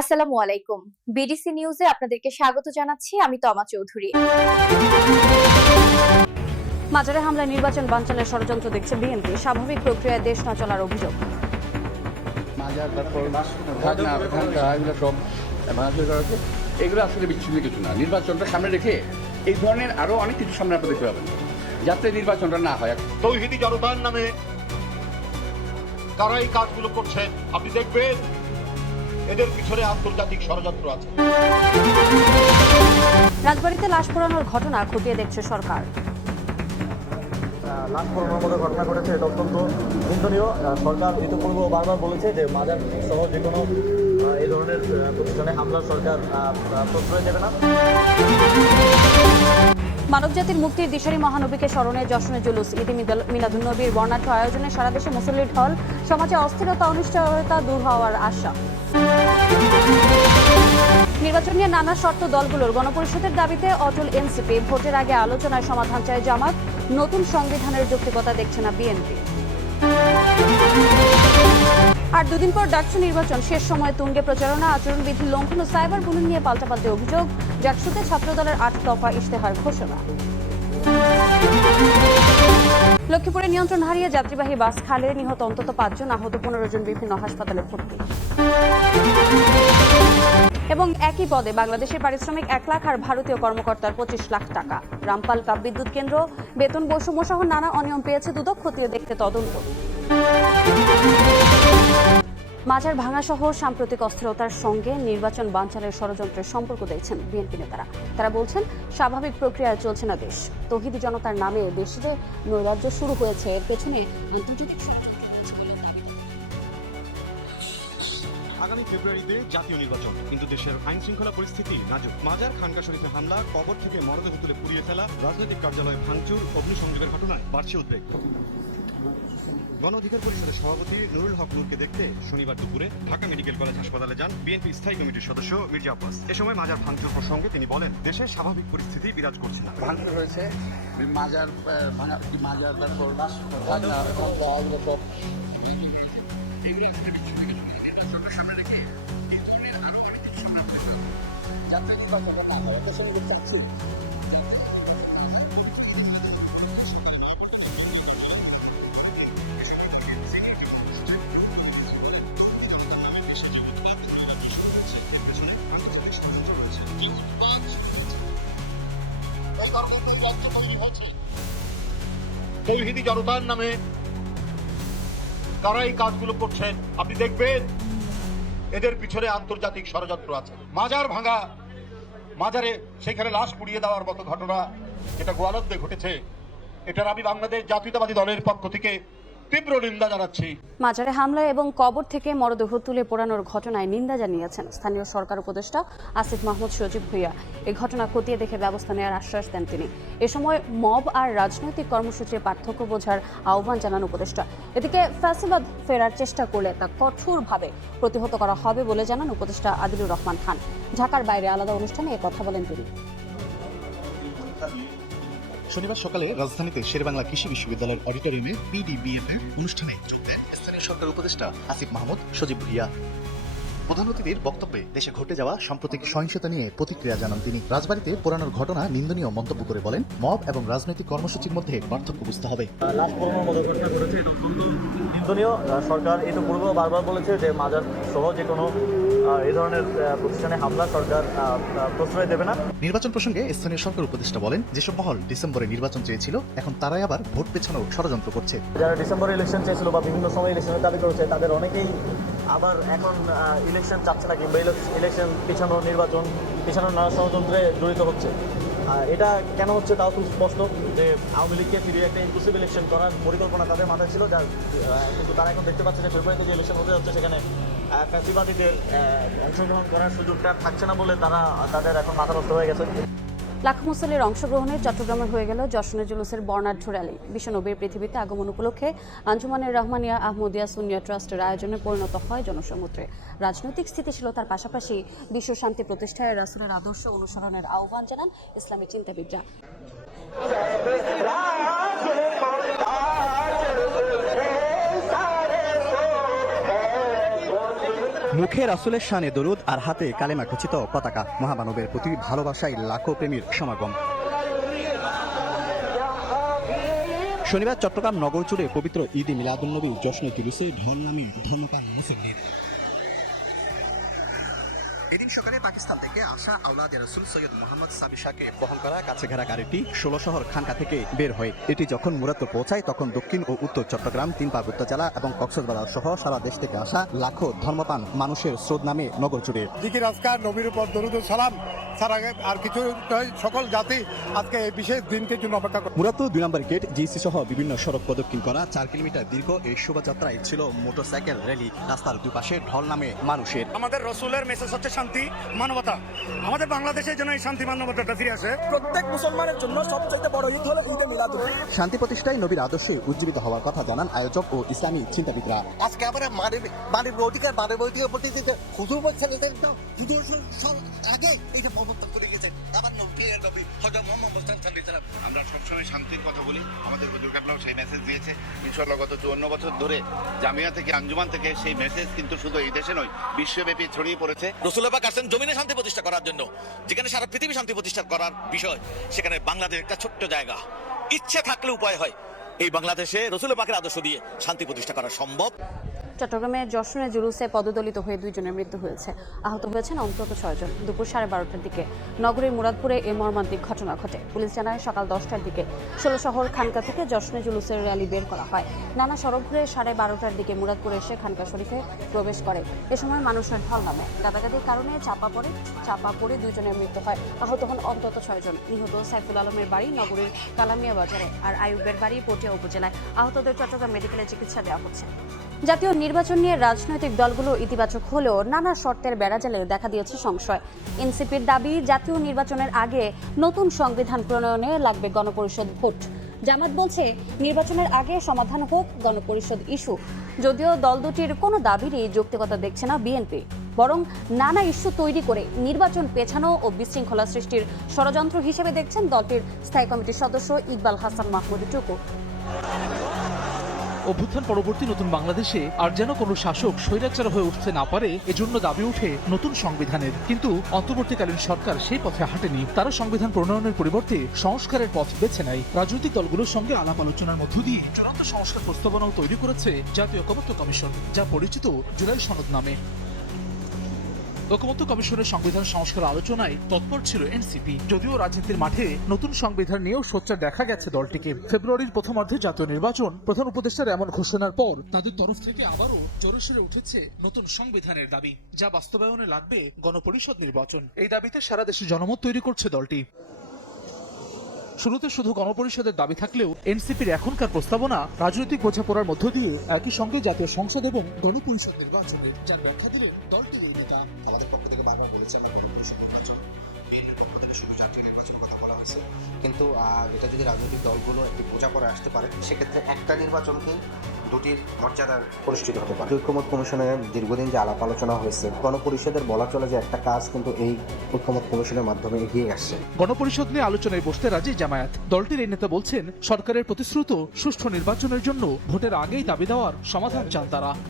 আসসালামু আলাইকুম। বিডিসি নিউজে আপনাদেরকে স্বাগত জানাচ্ছি। আমি তমা চৌধুরী। মাজারে হামলায় নির্বাচন বানচালের ষড়যন্ত্র দেখছে বিএনপি। স্বাভাবিক প্রক্রিয়ায় দেশ না চলার অভিযোগ। এগুলো আসলে বিচ্ছিন্ন কিছু না। নির্বাচনটা সামনে রেখে এই ধরনের আরো অনেক কিছু সামনে আপনারা দেখতে পাবেন, যাতে নির্বাচনটা না হয়। তৌহিদি জনতার নামে কারা এই কাজগুলো করছে আপনি দেখবেন, এদের পিছনে আন্তর্জাতিক ষড়যন্ত্র আছে। রাজবাড়ীতে লাশ পোড়ানোর ঘটনা খতিয়ে দেখছে সরকার। লাশ পোড়ানোর মতো ঘটনা ঘটেছে, এটা অত্যন্ত নিন্দনীয়। সরকার ইতিপূর্বে বারবার বলেছে যে মাজার সহ যে কোনো এই ধরনের প্রতিষ্ঠানে হামলার সরকার প্রশ্রয় দেবে না। মানবজাতির মুক্তির দিশারি মহানবীকে স্মরণে যশনে জুলুস। ঈদে মিলাদুন্নবীর বর্ণাঢ্য আয়োজনে সারা দেশে মুসল্লির ঢল। সমাজে অস্থিরতা অনিশ্চয়তা দূর হওয়ার আশা। নির্বাচন নিয়ে নানা শর্ত দলগুলোর। গণপরিষদের দাবিতে অটল এনসিপি। ভোটের আগে আলোচনায় সমাধান চায় জামাত। নতুন সংবিধানের যৌক্তিকতা দেখছে না বিএনপি। আর দুদিন পর ডাকসু নির্বাচন। শেষ সময়ে তুঙ্গে প্রচারণা, আচরণবিধি লঙ্ঘন ও সাইবার বুলিং নিয়ে পাল্টাপাল্টি অভিযোগ। ডাকসুতে ছাত্রদলের ৮ দফা ইশতেহার ঘোষণা। লক্ষ্মীপুরে নিয়ন্ত্রণ হারিয়ে যাত্রীবাহী বাস খালে, নিহত অন্তত ৫ জন, আহত ১৫ জন বিভিন্ন হাসপাতালে ভর্তি। এবং একই পদে বাংলাদেশের পারিশ্রমিক ১ লাখ আর ভারতীয় কর্মকর্তার ২৫ লাখ টাকা। রামপাল তাপবিদ্যুৎ কেন্দ্র বেতন বৈষম্য সহ নানা অনিয়ম পেয়েছে দুদক, খতিয়ে দেখতে তদন্ত। মাজার ভাঙা সহ সাম্প্রতিক অস্থিরতার সঙ্গে নির্বাচন বানচালের ষড়যন্ত্রের সম্পর্ক দেখছেন বিএনপি নেতারা। তারা বলছেন, স্বাভাবিক প্রক্রিয়ায় চলছে না দেশ। তৌহিদি জনতার নামে দেশে যে নৈরাজ্য শুরু হয়েছে, এর পেছনে আন্তর্জাতিক আগামী ফেব্রুয়ারিতে জাতীয় নির্বাচন, কিন্তু দেশের আইন শৃঙ্খলা পরিস্থিতি নাজুক। মাজার খানকা শরীফে হামলা, কবর থেকে মরদেহ তুলে পুড়িয়ে ফেলা, রাজনৈতিক কার্যালয়ে ভাঙচুর, অগ্নিসংযোগের ঘটনায় বাড়ছে উদ্বেগ। গণ অধিকার পরিষদের সভাপতি নুরুল হক নূরকে দেখতে শনিবার দুপুরে ঢাকা মেডিকেল কলেজ হাসপাতালে যান বিএনপি স্থায়ী কমিটির সদস্য মির্জা আব্বাস। এ সময় মাজার ভাঙচুর প্রসঙ্গে তিনি বলেন, দেশে স্বাভাবিক পরিস্থিতি বিরাজ করছে না। ভাঙচুর হয়েছে, মাজার ভাঙা, মাজার তারপর সামনে রেখে এই ধরনের আরো অনেক কিছু সামনে আপনারা দেখতে পাবেন, যাতে নির্বাচনটা না হয়। এটা সঙ্গে চাচ্ছি তৌহিদি জনতার নামে কারা এই কাজগুলো করছেন আপনি দেখবেন, এদের পিছনে আন্তর্জাতিক ষড়যন্ত্র আছে। মাজার ভাঙা, মাজারে সেখানে লাশ পুড়িয়ে দেওয়ার মতো ঘটনা যেটা গোয়ালন্দে ঘটেছে, এটার আমি বাংলাদেশ জাতীয়তাবাদী দলের পক্ষ থেকে তীব্র নিন্দা জানাচ্ছি। মাজারে হামলা এবং কবর থেকে মরদেহ তুলে পোড়ানোর ঘটনায় নিন্দা জানিয়েছেন স্থানীয় সরকার উপদেষ্টা আসিফ মাহমুদ সজীব ভুইয়া। এই ঘটনা খতিয়ে দেখে ব্যবস্থা নেওয়ার আশ্বাস দেন তিনি। এ সময় মব আর রাজনৈতিক কর্মসূচির পার্থক্য বোঝার আহ্বান জানান উপদেষ্টা। এদিকে ফ্যাসিবাদ ফেরার চেষ্টা করলে তা কঠোরভাবে প্রতিহত করা হবে বলে জানান উপদেষ্টা আদিলুর রহমান খান। ঢাকার বাইরে আলাদা অনুষ্ঠানে এ কথা বলেন তিনি। শনিবার সকালে রাজধানীতে শেরেবাংলা কৃষি বিশ্ববিদ্যালয়ের অডিটোরিয়ামে পিডিবিএফ এর অনুষ্ঠানে যোগ দেন স্থানীয় সরকার উপদেষ্টা আসিফ মাহমুদ সজীব ভুইয়া। প্রধান অতিথির বক্তব্যে দেশে ঘটে যাওয়া সাম্প্রতিক সহিংসতা নিয়ে প্রতিক্রিয়া জানান তিনি। রাজবাড়ীতে পোড়ানোর ঘটনা নিন্দনীয় মন্তব্য করে বলেন, মব এবং রাজনৈতিক কর্মসূচির মধ্যে পার্থক্য বুঝতে হবে। লাশ পোড়ানোর মতো ঘটনা ঘটেছে, এটা অত্যন্ত নিন্দনীয়। সরকার ইতিপূর্বে বারবার বলেছে যে মাজার সহ যে কোনো এই ধরনের প্রতিষ্ঠানে হামলা সরকার প্রশ্রয় দেবে না। নির্বাচন প্রসঙ্গে স্থানীয় সরকার উপদেষ্টা বলেন, যেসব মহল ডিসেম্বরে নির্বাচন চেয়েছিল, এখন তারাই আবার ভোট পেছানোর ষড়যন্ত্র করছে। যারা ডিসেম্বরে ইলেকশন চেয়েছিল বা বিভিন্ন সময় ইলেকশনের দাবি করেছে, তাদের অনেকেই আবার এখন ইলেকশন চাচ্ছে না, কিংবা ইলেকশন পিছানো, নির্বাচন পিছানোর নানা ষড়যন্ত্রে জড়িত হচ্ছে। এটা কেন হচ্ছে তাও খুব স্পষ্ট যে আওয়ামী লীগকে ফিরিয়ে একটা ইনক্লুসিভ ইলেকশন করার পরিকল্পনা তাদের মাথায় ছিল, যার কিন্তু তারা এখন দেখতে পাচ্ছে যে ফেব্রুয়ারিতে যে ইলেকশন হতে যাচ্ছে, সেখানে ফ্যাসিবাদীদের অংশগ্রহণ করার সুযোগটা থাকছে না বলে তাদের এখন মাথা নষ্ট হয়ে গেছে। লাখ মুসল্লির অংশগ্রহণে চট্টগ্রামে হয়ে গেল যশনে জুলুসের বর্ণাঢ্য র্যালি। বিশ্বনবীর পৃথিবীতে আগমন উপলক্ষে আঞ্জুমানের রহমানিয়া আহমদিয়া সুন্নিয়া ট্রাস্টের আয়োজনে পরিণত হয় জনসমুদ্রে। রাজনৈতিক স্থিতিশীলতার পাশাপাশি বিশ্ব শান্তি প্রতিষ্ঠায় রাসূলের আদর্শ অনুসরণের আহ্বান জানান ইসলামী চিন্তাবিদরা। মুখে রাসূলের শানে দরুদ আর হাতে কালেমা খচিত পতাকা, মহামানবের প্রতি ভালোবাসায় লাখো প্রেমীর সমাগম। শনিবার চট্টগ্রাম নগর জুড়ে পবিত্র ঈদ মিলাদুন্নবী জশ্নে জুলুসে ঢল নামে ধর্মপান মুসল্লির। এদিন সকালে পাকিস্তান থেকে আসা আওলাদে রাসূল সৈয়দ মোহাম্মদ সাবি শাহকে বহন করা কাছেঘেরা গাড়িটি ১৬ শহর খানকা থেকে বের হয়। এটি যখন মুরাদপুর পৌঁছায় তখন দক্ষিণ ও উত্তর চট্টগ্রাম, ৩ পার্বত্য জেলা এবং কক্সবাজার সহ সারা দেশ থেকে আসা লাখো ধর্মপান মানুষের স্রোত নামে নগর জুড়ে। জিকির আজকার নবীর উপর দরুদ ও সালাম ছাড়া আর কিছু নয়। সকল জাতি আজকে এই বিশেষ দিনকে জন্য অপেক্ষা করে। মুরাদপুর ২ নম্বর গেট, জিসি সহ বিভিন্ন সড়ক প্রদক্ষিণ করা ৪ কিলোমিটার দীর্ঘ এই শোভাযাত্রায় ছিল মোটরসাইকেল র্যালি। রাস্তার দুপাশে ঢল নামে মানুষের। আমাদের রসুলের মেসেজ হচ্ছে শান্তি, মানবতা। আমাদের বাংলাদেশের জন্য এই শান্তি মানবতাটা ফিরে আসে। প্রত্যেক মুসলমানের জন্য সবচেয়ে বড় ঈদ হলো ঈদে মিলাদুন নবী। শান্তি প্রতিষ্ঠায় নবীর আদর্শে উজ্জীবিত হওয়ার কথা জানান আয়োজক ও ইসলামী চিন্তাবিদরা। আজকে আমরা মানব অধিকার প্রতি হুজুর বলছেন হুজুর আগে এইটা প্রবর্তন করে গেছে। আবার নবী হযরত মুহাম্মদ মুস্তাফা সাল্লাল্লাহু আলাইহি ওয়াসাল্লাম। আমরা সবসময় শান্তির কথা বলি, আমাদের হুজুর কেবলাও সেই মেসেজ দিয়েছে। ইনশাআল্লাহ গত 54 বছর ধরে জামিয়া থেকে, আঞ্জুমান থেকে সেই মেসেজ কিন্তু শুধু এই দেশে নয়, বিশ্বব্যাপী ছড়িয়ে পড়েছে। রাসূল পাক আসেন জমিনে শান্তি প্রতিষ্ঠা করার জন্য, যেখানে সারা পৃথিবী শান্তি প্রতিষ্ঠা করার বিষয়, সেখানে বাংলাদেশ একটা ছোট্ট জায়গা। ইচ্ছে থাকলে উপায় হয়। এই বাংলাদেশে রাসূল পাকের আদর্শ দিয়ে শান্তি প্রতিষ্ঠা করা সম্ভব। চট্টগ্রামে জশ্নে জুলুসে পদদলিত হয়ে 2 জনের মৃত্যু হয়েছে, আহত হয়েছেন অন্তত 6 জন। দুপুর 12:30টার দিকে নগরীর মুরাদপুরে এই মর্মান্তিক ঘটনা ঘটে। পুলিশ জানায় সকাল 10টার দিকে 16 শহর খানকা থেকে জশ্নে জুলুসের র্যালি বের করা হয়। নানা সড়ক ঘুরে 12:30টার দিকে মুরাদপুরে এসে খানকা শরীফে প্রবেশ করে। এ সময় মানুষের ঢল নামে। গাদাগাদির কারণে চাপা পড়ে 2 জনের মৃত্যু হয়, আহত হন অন্তত 6 জন। নিহত সাইফুল আলমের বাড়ি নগরীর কালামিয়া বাজারে, আর আইয়ুবের বাড়ি পটিয়া উপজেলায়। আহতদের চট্টগ্রাম মেডিকেলে চিকিৎসা দেওয়া হচ্ছে। জাতীয় নির্বাচন নিয়ে রাজনৈতিক দলগুলো ইতিবাচক হলেও নানা শর্তের বেড়াজালে দেখা দিয়েছে সংশয়। এনসিপির দাবি, জাতীয় নির্বাচনের আগে নতুন সংবিধান প্রণয়নে লাগবে গণপরিষদ ভোট। জামাত বলছে নির্বাচনের আগে সমাধান হোক গণপরিষদ ইস্যু। যদিও দল দুটির কোনো দাবিরই যৌক্তিকতা দেখছে না বিএনপি, বরং নানা ইস্যু তৈরি করে নির্বাচন পেছানো ও বিশৃঙ্খলা সৃষ্টির ষড়যন্ত্র হিসেবে দেখছেন দলটির স্থায়ী কমিটির সদস্য ইকবাল হাসান মাহমুদ টুকু। অভ্যুত্থান পরবর্তী নতুন বাংলাদেশে আর যেন কোনো শাসক স্বৈরাচার হয়ে উঠতে না পারে, এজন্য দাবি ওঠে নতুন সংবিধানের। কিন্তু অন্তর্বর্তীকালীন সরকার সেই পথে হাঁটেনি। তারা সংবিধান প্রণয়নের পরিবর্তে সংস্কারের পথ বেছে নেয়। রাজনৈতিক দলগুলোর সঙ্গে আলাপ আলোচনার মধ্য দিয়ে চূড়ান্ত সংস্কার প্রস্তাবনাও তৈরি করেছে জাতীয় ঐকমত্য কমিশন, যা পরিচিত জুলাই সনদ নামে। ঐকমত্য কমিশনের সংবিধান সংস্কার আলোচনায় তৎপর ছিল এনসিপি। যদিও রাজনীতির মাঠে নতুন সংবিধান নিয়েও সোচ্চার দেখা গেছে দলটিকে। ফেব্রুয়ারির প্রথমার্ধে জাতীয় নির্বাচন, প্রধান উপদেষ্টার এমন ঘোষণার পর তাদের তরফ থেকে আবারও জোরসোরে উঠেছে নতুন সংবিধানের দাবি, যা বাস্তবায়নে লাগবে গণপরিষদ নির্বাচন। এই দাবিতে সারা দেশে জনমত তৈরি করছে দলটি। শুরুতে শুধু গণপরিষদের দাবি থাকলেও এনসিপির এখনকার প্রস্তাবনা রাজনৈতিক বোঝাপড়ার মধ্য দিয়ে একই সঙ্গে জাতীয় সংসদ এবং গণপরিষদ নির্বাচনে, যার ব্যাখ্যা দিলেন দলটির এই নেতা। আমাদের পক্ষ থেকে বারবার বলেছে গণপরিষদ নির্বাচন, বিএনপির পক্ষ থেকে শুধু জাতীয় নির্বাচনের কথা বলা হয়েছে। কিন্তু এটা যদি রাজনৈতিক দলগুলো একটি বোঝাপড়ায় আসতে পারে, সেক্ষেত্রে একটা নির্বাচনকেই দুটির মর্যাদার অনুষ্ঠিত হতে পারে। ঐকমত্য কমিশনের দীর্ঘদিন যে আলাপ আলোচনা হয়েছে, গণপরিষদের বলা চলে যে একটা কাজ কিন্তু এই ঐকমত্য কমিশনের মাধ্যমে এগিয়ে আসছে। গণপরিষদ নিয়ে আলোচনায় বসতে রাজি জামায়াত। দলটির এই নেতা বলছেন, সরকারের প্রতিশ্রুত সুষ্ঠু নির্বাচনের জন্য ভোটের আগেই দাবি দেওয়ার সমাধান চান তারা।